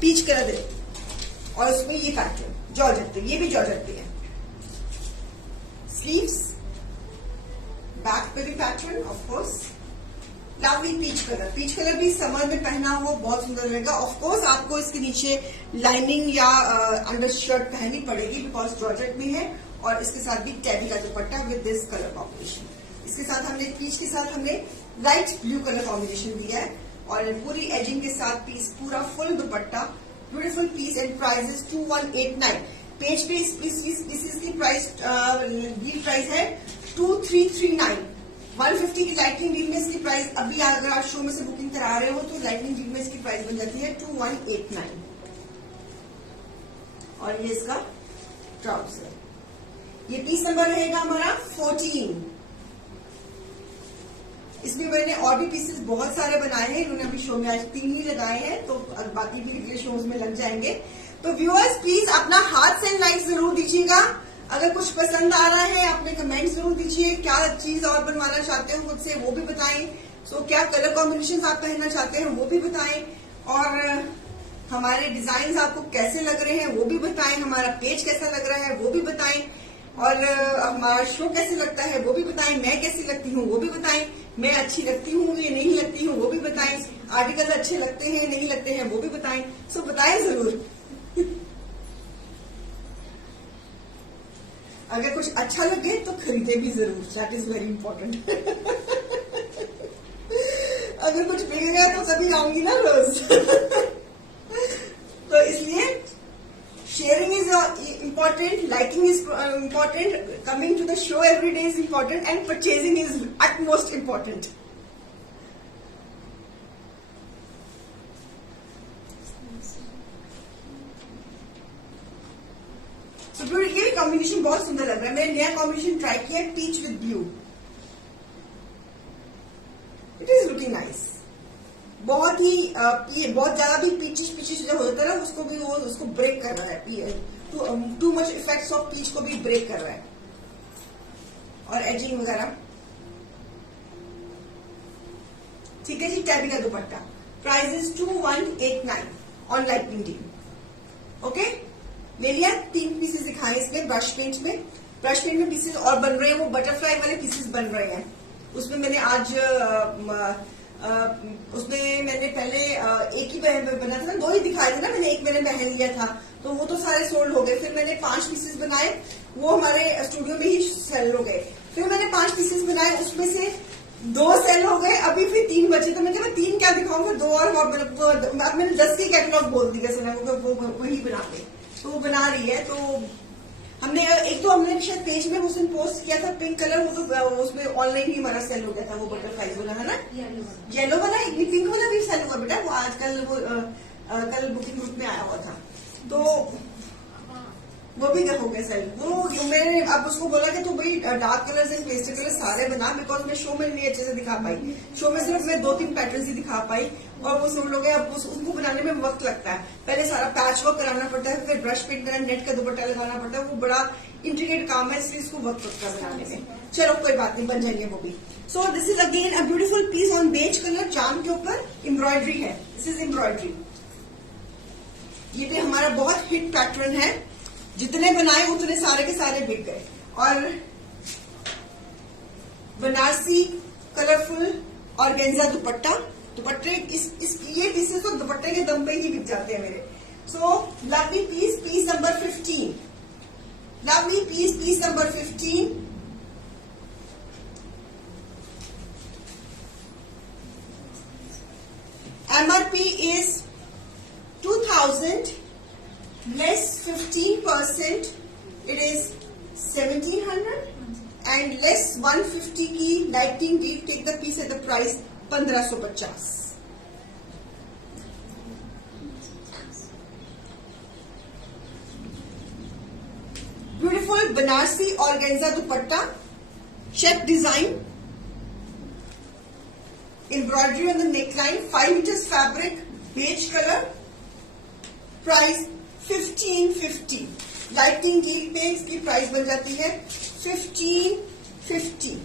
पीच कलर दे, और उसमें ये पैटर्न जॉर्जेट पे, ये भी जॉर्जेट पे है। स्लीव्स, बैक पे भी pattern, of course lovely peach colour. Peach colour भी समर में पहना हुआ बहुत सुंदर लगेगा। ऑफ कोर्स आपको इसके नीचे लाइनिंग या अंडर शर्ट पहननी पड़ेगी, बिकॉज जॉर्जेट में है, और इसके साथ भी टैबी का दुपट्टा विद दिस कलर कॉम्बिनेशन। इसके साथ हमने पीच के साथ हमने लाइट ब्लू कलर कॉम्बिनेशन दिया है, और पूरी एजिंग के साथ पीस, पूरा full dupatta, beautiful piece, and price is 2189। Page पे इस पीसेस की प्राइस डील प्राइस है 2339। 150 की लाइटनिंग डील में इसकी प्राइस, अभी अगर आप शो में से बुकिंग करा रहे हो तो लाइटनिंग डील में इसकी प्राइस बन जाती है 2189। और ये इसका ट्राउजर। ये पीस नंबर रहेगा हमारा 14। इसमें मैंने और भी पीसेस बहुत सारे बनाए हैं, इन्होंने अभी शो में आज 3 ही लगाए हैं, तो बाकी भी अगले शोज में लग जाएंगे। तो व्यूअर्स प्लीज अपना हाथ से लाइक जरूर दीजिएगा। अगर कुछ पसंद आ रहा है अपने कमेंट जरूर दीजिए। क्या चीज और बनवाना चाहते हो मुझसे वो भी बताएं। सो क्या कलर कॉम्बिनेशन आप पहनना चाहते हैं वो भी बताएं, और हमारे डिजाइन आपको कैसे लग रहे हैं वो भी बताएं, हमारा पेज कैसा लग रहा है वो भी बताएं, और हमारा शो कैसे लगता है वो भी बताएं, मैं कैसी लगती हूँ वो भी बताएं, मैं अच्छी लगती हूँ या नहीं लगती हूँ वो भी बताएं, आर्टिकल अच्छे लगते हैं नहीं लगते हैं वो भी बताएं। सो बताएं जरूर। अगर कुछ अच्छा लगे तो खरीदे भी जरूर, दैट इज वेरी इंपॉर्टेंट। अगर कुछ बिगड़ेगा तो कभी आऊंगी ना रोज। तो इसलिए sharing is important, liking is important, coming to the show every day is important, and purchasing is utmost important. So ये कॉम्बिनेशन बहुत सुंदर लग रहा है। मैंने नया कॉम्बिनेशन ट्राई किया, peach with blue. It is looking nice. बहुत ही बहुत ज्यादा भी पीचिश जो होता है ना, उसको भी वो उसको ब्रेक कर रहा है। Too much effects of peach को भी ब्रेक कर रहा है, और एजिंग वगैरह। ठीक है जी, टैबी का दुपट्टा। Price is 2189 on lightning deal. Okay, ले लिया। 3 पीसेस दिखाए इसमें ब्रश पेंट में। ब्रश पेंट में पीसेस और बन रहे हैं, वो बटरफ्लाई वाले पीसेस बन रहे हैं। उसमें मैंने आज उसमें मैंने पहले एक ही बना था ना, 2 ही दिखाए थे ना मैंने, एक मैंने पहन लिया था तो वो तो सारे सोल्ड हो गए। फिर मैंने 5 पीसेस बनाए, वो हमारे स्टूडियो में ही सेल हो गए। फिर मैंने 5 पीसेस बनाए, उसमें से 2 सेल हो गए, अभी फिर 3 बचे। तो मैं 3 क्या दिखाऊंगा, 2 और अब मैंने 10 के कैटलॉग बोल दी वैसे, वो वही बना के तो वो बना रही है। तो हमने शायद पेज में उस दिन पोस्ट किया था पिंक कलर, वो तो उसमें ऑनलाइन ही हमारा सेल हो गया था, वो बटरफ्लाई वाला है ना, येलो वाला। एक पिंक वाला भी सेल हुआ बेटा, वो आजकल वो कल बुकिंग ग्रुप में आया हुआ था, तो वो भी हो गया सेल। वो मैंने अब उसको बोला कि तू भाई dark colours and pastel colour सारे बना, बिकॉज मैं शो में नहीं अच्छे से दिखा पाई। शो में सिर्फ मैं 2-3 पैटर्न ही दिखा पाई, और वो सब लोग अब उनको बनाने में वक्त लगता है। पहले सारा पैच वर्क कराना पड़ता है, फिर ब्रश पेंट करना, नेट का दुपट्टा लगाना पड़ता है, वो बड़ा इंट्रिकेट काम है, इसलिए इसको वक्त लगता है बनाने में। चलो कोई बात नहीं, बन जाएंगे वो भी। So this is again a beautiful piece on beige colour, जाम के ऊपर एम्ब्रॉयडरी है। दिस इज एम्ब्रॉयडरी, ये भी हमारा बहुत हिट पैटर्न है, जितने बनाए उतने सारे के सारे बिक गए। और बनारसी कलरफुल ऑर्गेन्जा दुपट्टा, दुपट्टे ये पीसेस तो दुपट्टे के दम पे ही बिक जाते हैं मेरे। So lovely piece, piece number 15, lovely piece number 15। MRP is 2000, less 15%, it is 1700, and less 150 की lighting deal, take the piece at the price 1550। Beautiful Banarasi organza dupatta, check design, embroidery on the neckline, 5 meters fabric, beige colour, price 1550। Lighting deal पे इसकी price बन जाती है 1550।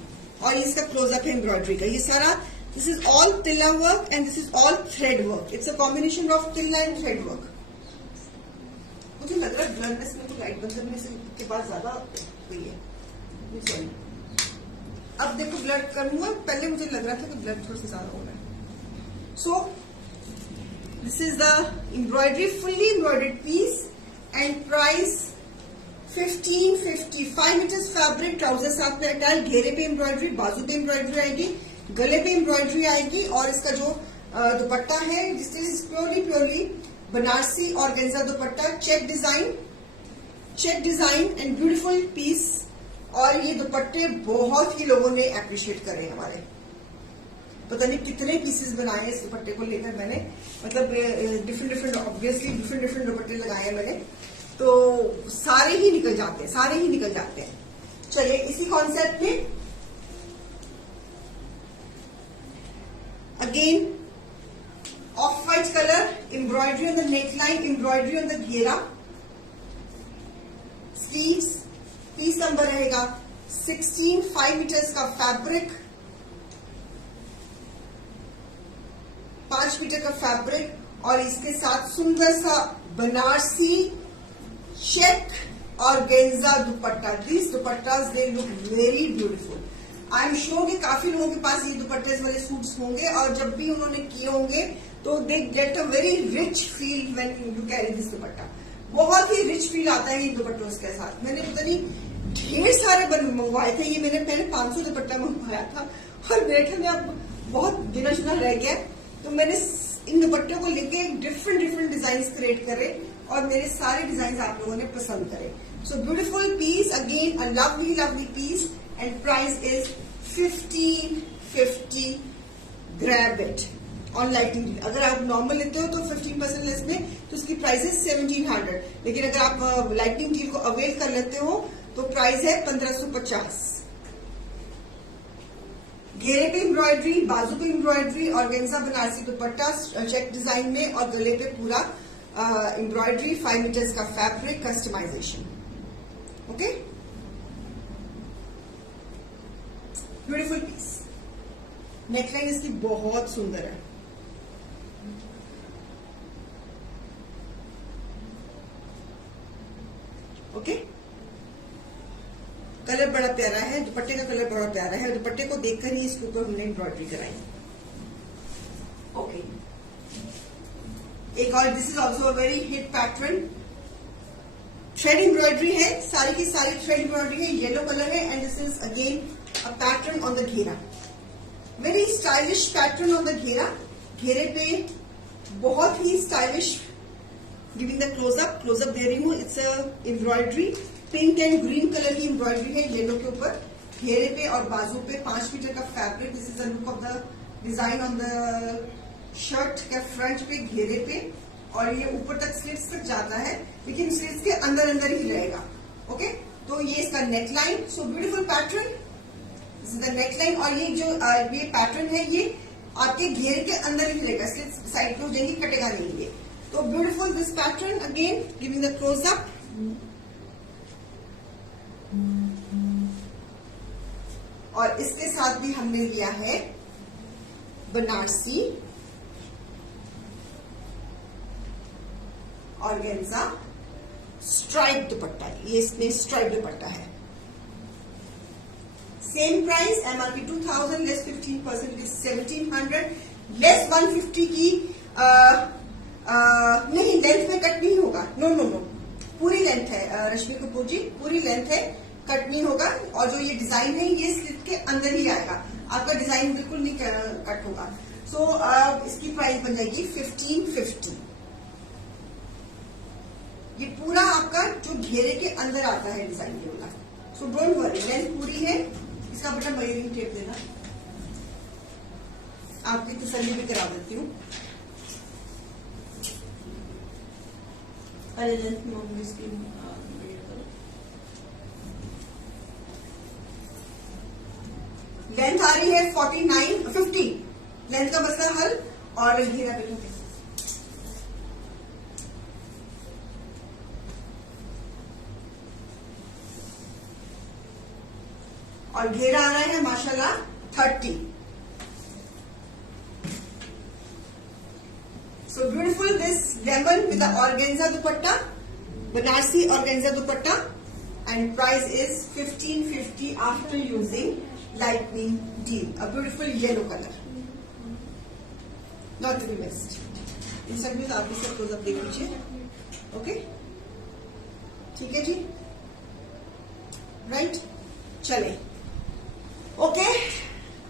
और इसका close up है embroidery का, ये सारा this is all tilla work and this is all thread work, it's a combination of tilla and thread work. मुझे लग रहा है ब्लरनेस में तो लाइट बंद करने से के बाद ज्यादा हुई है, सॉरी। अब देखो ब्लर करूंगा, पहले मुझे लग रहा था कि ब्लर थोड़ा सा ज्यादा हो रहा है। सो this is the embroidery, fully embroidered piece, and price 1550। 5 meters fabric, trouser साथ में अटैच, घेरे पे एम्ब्रॉयडरी, बाजू पे एम्ब्रॉयडरी आएगी, गले पे एम्ब्रॉयडरी आएगी, और इसका जो दुपट्टा है this is purely Banarasi organza dupatta, check design and beautiful piece. और ये दुपट्टे बहुत ही लोगों ने अप्रिशिएट करे हमारे, पता नहीं कितने पीसेस बनाए इस दुपट्टे को लेकर मैंने, मतलब डिफरेंट ऑब्वियसली डिफरेंट दुपट्टे लगाए हैं मैंने, तो सारे ही निकल जाते हैं। चलिए इसी कॉन्सेप्ट में again of white colour, embroidery on the neckline, embroidery on the घेरा, स्लीव्स, पीस नंबर रहेगा 16, 5 meters का फैब्रिक, 5 मीटर का फैब्रिक, और इसके साथ सुंदर सा Banarasi check organza dupatta. This dupattas they look very beautiful. I am sure कि काफी लोगों के पास ये दुपट्टे वाले सूट्स होंगे, और जब भी उन्होंने किए होंगे तो they get a very rich feel when you carry this दुपट्टा। बहुत ही रिच फील आता है इन दुपट्टों के साथ। मैंने पता नहीं ढेर सारे मंगवाए थे, ये मैंने पहले 500 दुपट्टा मंगवाया था, और मेरे ख्याल में अब बहुत गिना चुना रह गया, तो मैंने इन दुपट्टों को लेके डिफरेंट डिजाइन क्रिएट करे, और मेरे सारे डिजाइन आप लोगों ने पसंद करे। So beautiful piece, again a lovely piece, and price is 1550। Grab it on lighting deal. अगर आप नॉर्मल लेते हो तो 15% लेस में, तो उसकी प्राइस है 1700, लेकिन अगर आप लाइटिंग डील को अवेल कर लेते हो तो प्राइस है 1550। घेरे पे एम्ब्रॉयडरी, बाजू पे embroidery, organza Banarasi dupatta check design में, और गले पे पूरा एम्ब्रॉयडरी, 5 meters का fabric, customisation. Okay, beautiful piece. Neckline इसकी बहुत सुंदर है। ओके, कलर बड़ा प्यारा है, दुपट्टे का कलर बड़ा प्यारा है, दुपट्टे को देखकर ही इसके ऊपर हमने एम्ब्रॉयडरी कराई। ओके, एक और, this is also a very hit pattern, thread embroidery है, सारी की सारी थ्रेड एम्ब्रॉयडरी है, येलो कलर है, and this is again a pattern on the ghera, very stylish pattern on the ghera. घेरे पे बहुत ही स्टाइलिश, गिविंग द क्लोजअप दे रही हूँ। It's embroidery, pink and green colour की एम्ब्रॉयडरी है येलो के ऊपर, घेरे पे और बाजू पे 5 मीटर का fabric. This is the look of the design on the shirt के फ्रंट पे, घेरे पे, और ये ऊपर तक स्लीव्स तक जाता है, लेकिन स्लीव्स के अंदर ही रहेगा। ओके, तो ये इसका neckline, so beautiful pattern, this is the neckline. और ये जो ये पैटर्न है ये आपके घेरे के अंदर ही रहेगा, स्लीव्स साइड पे हो जाएंगी, कटेगा नहीं ये। तो beautiful this pattern, again giving the close up. और इसके साथ भी हमने लिया है बनारसी ऑर्गेन्जा स्ट्राइप दुपट्टा, ये इसमें स्ट्राइप दुपट्टा है। सेम प्राइस, एमआरपी 2000 लेस 15% की 1700, लेस 150 की नहीं, लेंथ में कट नहीं होगा, नो, पूरी लेंथ है रश्मि कपूर जी, पूरी लेंथ है, कट नहीं होगा। और जो ये डिजाइन है ये स्लिप के अंदर ही आएगा, आपका डिजाइन बिल्कुल नहीं कट होगा। सो इसकी प्राइस बन जाएगी 1550। ये पूरा आपका जो घेरे के अंदर आता है डिजाइन ये वाला, सो डोंट वरी, लेंथ पूरी है। इसका बटन मेजरिंग टेप देना, आपकी तसल्ली भी करा देती हूँ। अरे लेंथ में इसकी लेंथ आ रही है 49-50, लेंथ का मसला हल। और घेरा पे और घेरा आ रहा है माशाल्लाह 30। So beautiful this lemon with organza dupatta, Banarasi organza dupatta, and price is 1550 after using lightning deal, a beautiful yellow colour, not to be missed. इन सब में आप इसे क्लोजअप देख लीजिए। ओके, ठीक है जी, राइट, चले। Okay,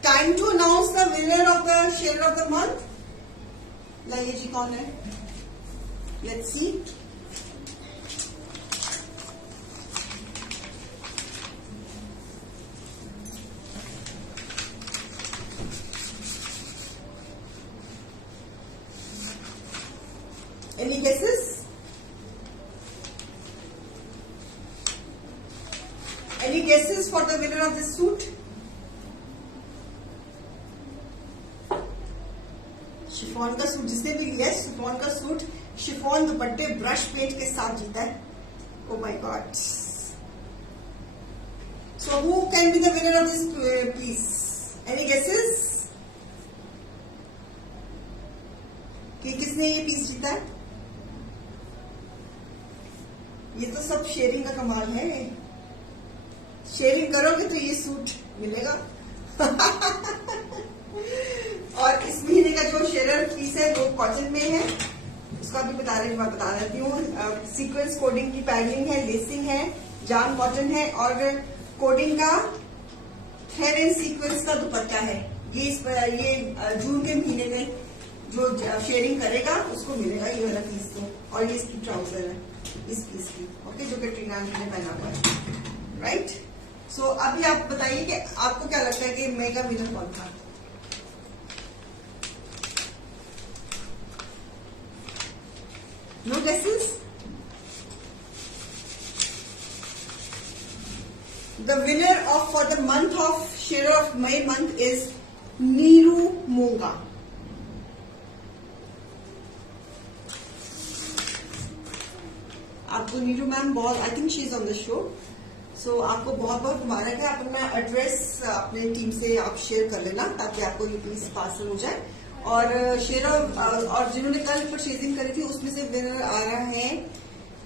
time to announce the winner of the share of the month. लाइए जी, कौन है, let's see. Any guesses? Any guesses for the winner of this suit? Chiffon का सूट, जिसने भी लिया है शिफॉन का सूट, शिफॉन दुपट्टे ब्रश पेंट के साथ जीता है। Oh my God! So who can be the winner of this piece? Any guesses? कि किसने ये पीस जीता है? ये तो सब शेयरिंग का कमाल है, शेयरिंग करोगे तो ये सूट मिलेगा। और इस महीने का जो शेयर पीस है वो कॉटन में है, उसका भी बता देती हूँ। सीक्वेंस कोडिंग की पैडलिंग है, लेसिंग है, जाम कॉटन है, और कोडिंग का थ्रेड एंड सीक्वेंस का दुपट्टा है। ये जून के महीने में जो शेयरिंग करेगा उसको मिलेगा ये वाला पीस तो। और ये इसकी ट्राउजर है इस पीस की, ओके, जो कैटरीना ने पहना हुआ है, राइट। सो अभी आप बताइए कि आपको क्या लगता है कि मेगा विनर कौन था? No guesses? The winner for the month of share of May month is Neeru Monga. आपको नीरू मैम बहुत, I think she is on the show, so आपको बहुत बहुत मुबारक है। आप अपना एड्रेस अपने टीम से आप शेयर कर लेना ताकि आपको ये पीस पार्सल हो जाए। और शेयर और जिन्होंने कल परचेजिंग करी थी उसमें से विनर आ रहा है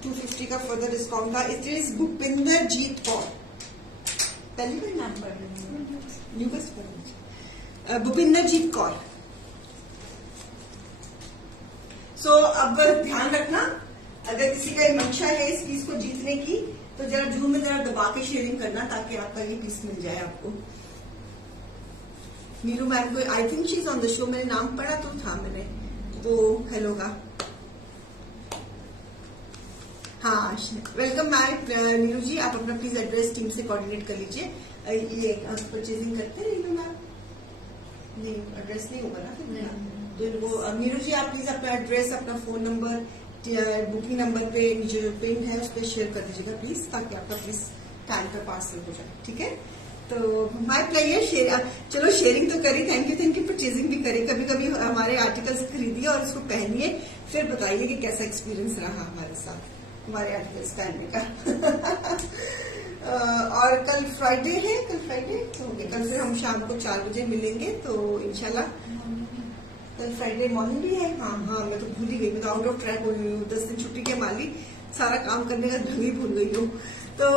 250 का फर्दर डिस्काउंट का। इट इज भूपिंदर जीत कौर। पहली बार नाम पढ़ रही हूँ, यूगस पढ़ भूपिंदरजीत कौर। सो अब ध्यान रखना, अगर किसी का इच्छा है इस पीस को जीतने की तो जरा जूम में जरा दबा के शेयरिंग करना ताकि आपका ये पीस मिल जाए आपको। नीरू मैम को आई think she is on the show, मैंने नाम पढ़ा तो था मैंने, तो हेलो का हाँ वेलकम मैम नीरू जी। आप अपना प्लीज एड्रेस टीम से कोऑर्डिनेट कर लीजिए। ये परचेजिंग करते हैं नीरू मैम, नहीं एड्रेस नहीं होगा ना फिर तो वो नीरू जी आप प्लीज अपना एड्रेस, अपना फोन नंबर, बुकिंग नंबर पे नीचे जो पिन है उस पर शेयर कर दीजिएगा प्लीज, ताकि आपका प्लीज टाइम पर पार्सल हो जाए, ठीक है। तो माय प्लेयर चलो शेयरिंग तो करी, थैंक यू परचेजिंग भी करें, कभी कभी हमारे आर्टिकल्स खरीदिए और उसको पहनिए, फिर बताइए कि कैसा एक्सपीरियंस रहा हमारे साथ हमारे आर्टिकल्स पहनने का। और कल फ्राइडे है, कल फ्राइडे तो कल फिर हम शाम को 4 बजे मिलेंगे, तो इंशाल्लाह कल फ्राइडे मॉर्निंग भी है। हाँ हाँ मैं तो भूल ही गई, मैं तो आउट ऑफ ट्रैक हो गई हूँ, 10 दिन छुट्टी के माली सारा काम करने का ढंग ही भूल गई हूँ। तो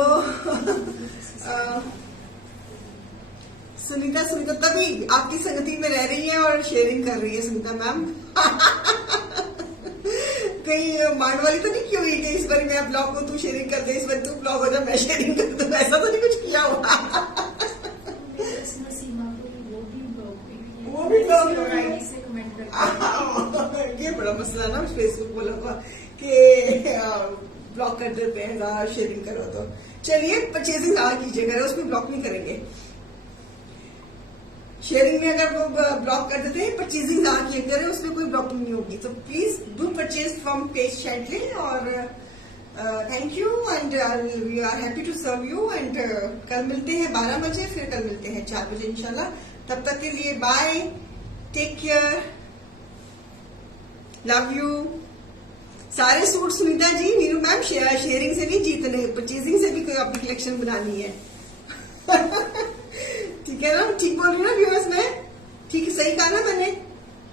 सुनीता तभी आपकी संगति में रह रही है और शेयरिंग कर रही है सुनीता मैम। कहीं मांड वाली तो नहीं की हुई कि इस बार मैं ब्लॉग को तू शेयरिंग कर दे, इस बार तू ब्लॉग हो जा मैं शेयरिंग कर दूं, ऐसा तो नहीं कुछ किया हुआ। वो भी ब्लॉग हो रहा है, ये बड़ा मसला ना फेसबुक बोला हुआ कि ब्लॉक कर देते हैं शेयरिंग करो तो। चलिए परचेजिंग कीजिएगा, उसमें ब्लॉक नहीं करेंगे। शेयरिंग में अगर वो ब्लॉक कर देते हैं, परचेजिंग किए करें उसमें कोई ब्लॉकिंग नहीं होगी। तो please do purchase from page शेंटली और thank you and we are happy to serve you and कल मिलते हैं 12 बजे, फिर कल मिलते हैं 4 बजे इंशाल्लाह। तब तक के लिए bye, take care, love you. सारे suit Sunita ji Neeru ma'am sharing से नहीं जीतने, परचेजिंग से भी कोई अपनी कलेक्शन बनानी है। ठीक है ना, ठीक बोल रही हूँ ना व्यूअर्स, मैं ठीक सही कहा ना मैंने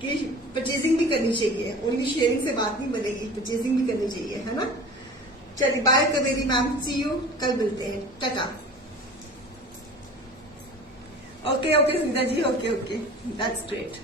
कि परचेजिंग भी करनी चाहिए, ओनली शेयरिंग से बात नहीं बनेगी, परचेजिंग भी करनी चाहिए, है ना। चलिए bye Kaveri ma'am, see you, कल मिलते हैं, टाटा। Okay Sunita ji, okay that's great.